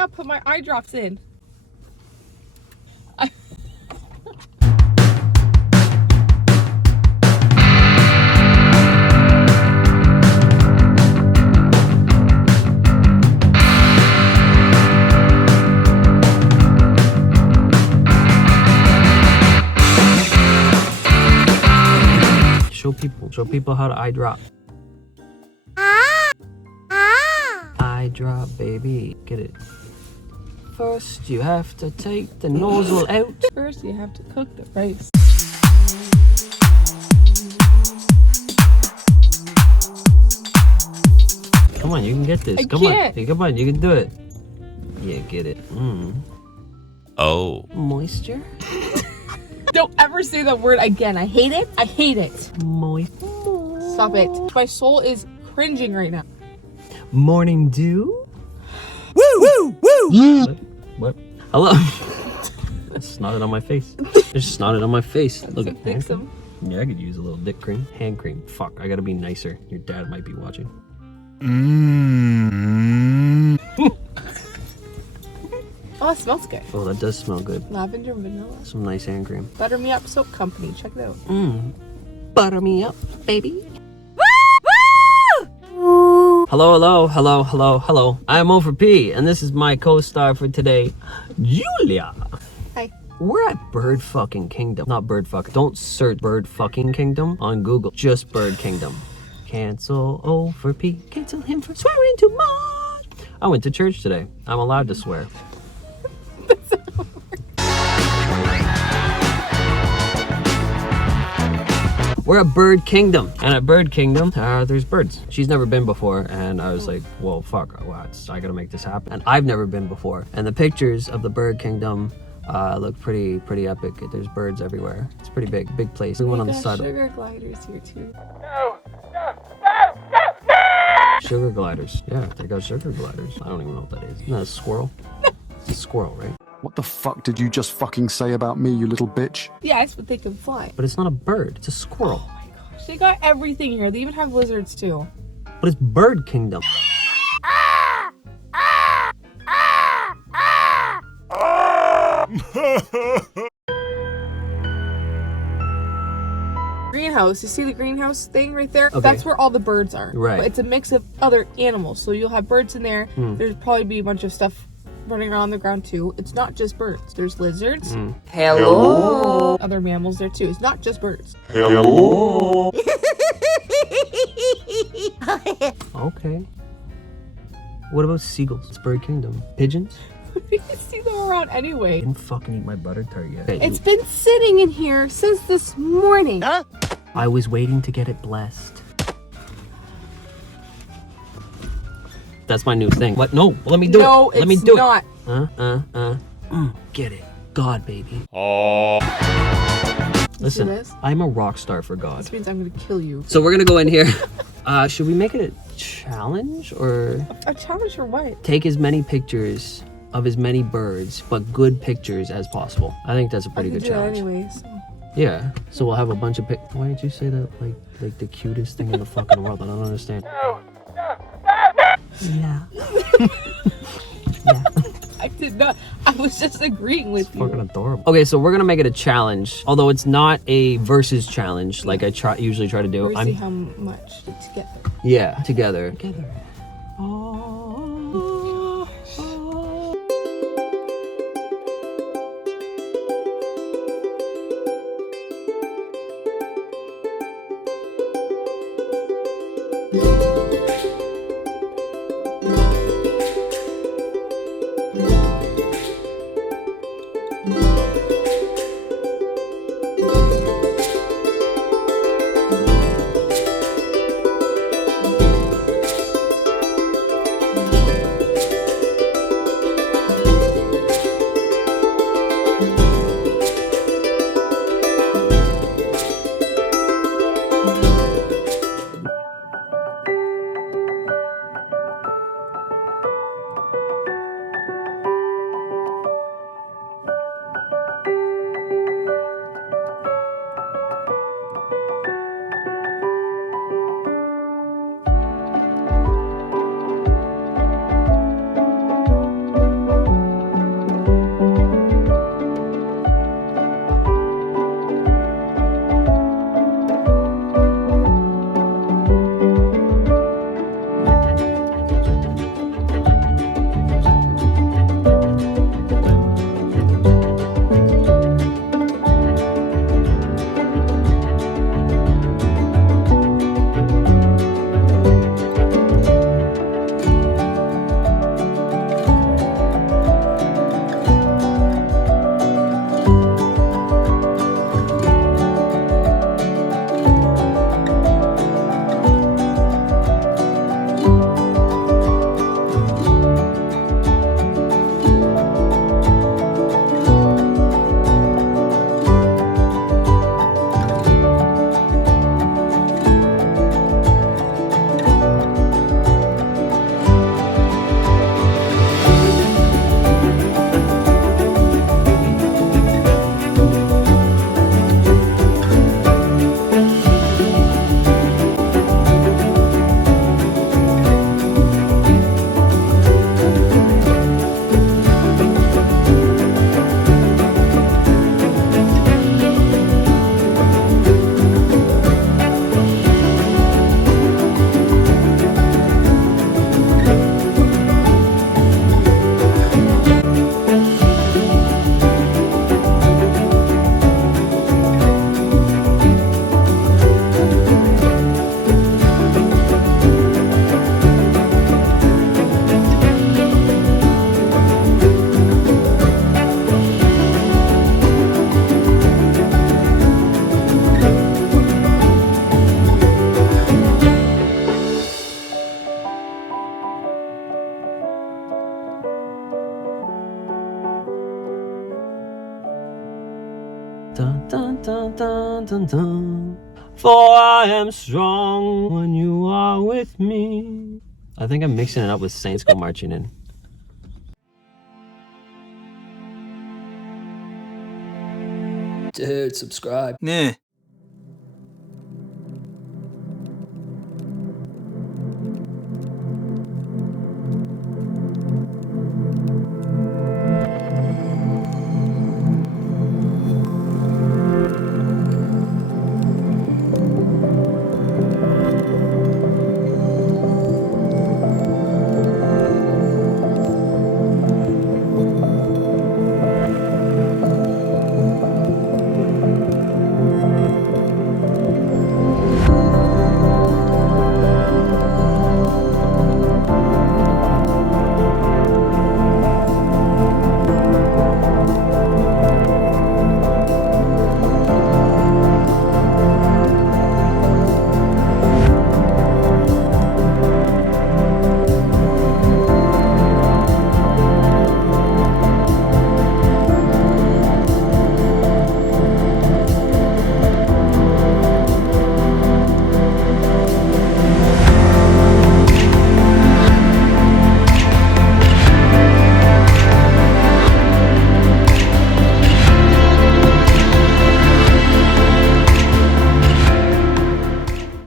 gotta put my eye drops in. Show people how to eye drop. Eye drop, baby. Get it. First, you have to take the nozzle out. First, you have to cook the rice. Come on, you can get this. I Come can't. on. Come on, you can do it. Yeah, get it. Oh. Moisture? Don't ever say that word again. I hate it. I hate it. Moist. Stop it. My soul is cringing right now. Morning dew? Woo! What? Hello? It snotted on my face. It just snotted on my face. Look at Fix them. Yeah, I could use a little dick cream. Hand cream. Fuck, I gotta be nicer. Your dad might be watching. Oh, it smells good. Oh, that does smell good. Lavender, vanilla. Some nice hand cream. Butter Me Up Soap Company. Check it out. Butter me up, baby. Hello. I'm O4P, and this is my co-star for today, Julia. Hi. We're at Bird Fucking Kingdom. Not Bird Fuck. Don't search Bird Fucking Kingdom on Google. Just Bird Kingdom. Cancel O4P. Cancel him for swearing too much. I went to church today. I'm allowed to swear. We're at Bird Kingdom, and at Bird Kingdom, there's birds. She's never been before, and I was like, well, fuck, I gotta make this happen. And I've never been before, and the pictures of the Bird Kingdom look pretty epic. There's birds everywhere. It's pretty big place. There's one on the side. Sugar gliders here too. Sugar gliders. Yeah, they got sugar gliders. I don't even know what that is. Isn't that a squirrel? It's a squirrel, right? What the fuck did you just fucking say about me, you little bitch? Yes, but they can fly. But it's not a bird. It's a squirrel. Oh my gosh, they got everything here. They even have lizards too. But it's Bird Kingdom. Greenhouse. You see the greenhouse thing right there? Okay. That's where all the birds are. Right. But it's a mix of other animals. So you'll have birds in there. There's probably be a bunch of stuff running around the ground too. It's not just birds. There's lizards. Hello. Other mammals there too. It's not just birds. Hello. Okay. What about seagulls? It's Bird Kingdom. Pigeons? You can see them around I anyway. didn't fucking eat my butter tart yet. It's been sitting in here since this morning. Huh? I was waiting to get it blessed. That's my new thing. What? No, let me do No, it. Let me it's do not. it. Get it. God, baby. Listen, this? I'm a rock star for God. This means I'm gonna kill you. So we're gonna go in here. Should we make it a challenge or A challenge for what? take as many pictures of as many birds, but good pictures as possible? I think that's a pretty I can good do that challenge. anyways. Yeah. So we'll have a bunch of Why did you say that like the cutest thing in the fucking world? I don't understand. Yeah. Yeah. I did not. I was just agreeing with you. Fucking adorable. Okay, so we're gonna make it a challenge, although it's not a versus challenge like I usually try to do. We're see how much together. Yeah, together. dun, dun, dun, dun, dun, dun. For I am strong when you are with me. I think I'm mixing it up with Saints Go Marching In. Dude, subscribe. 네.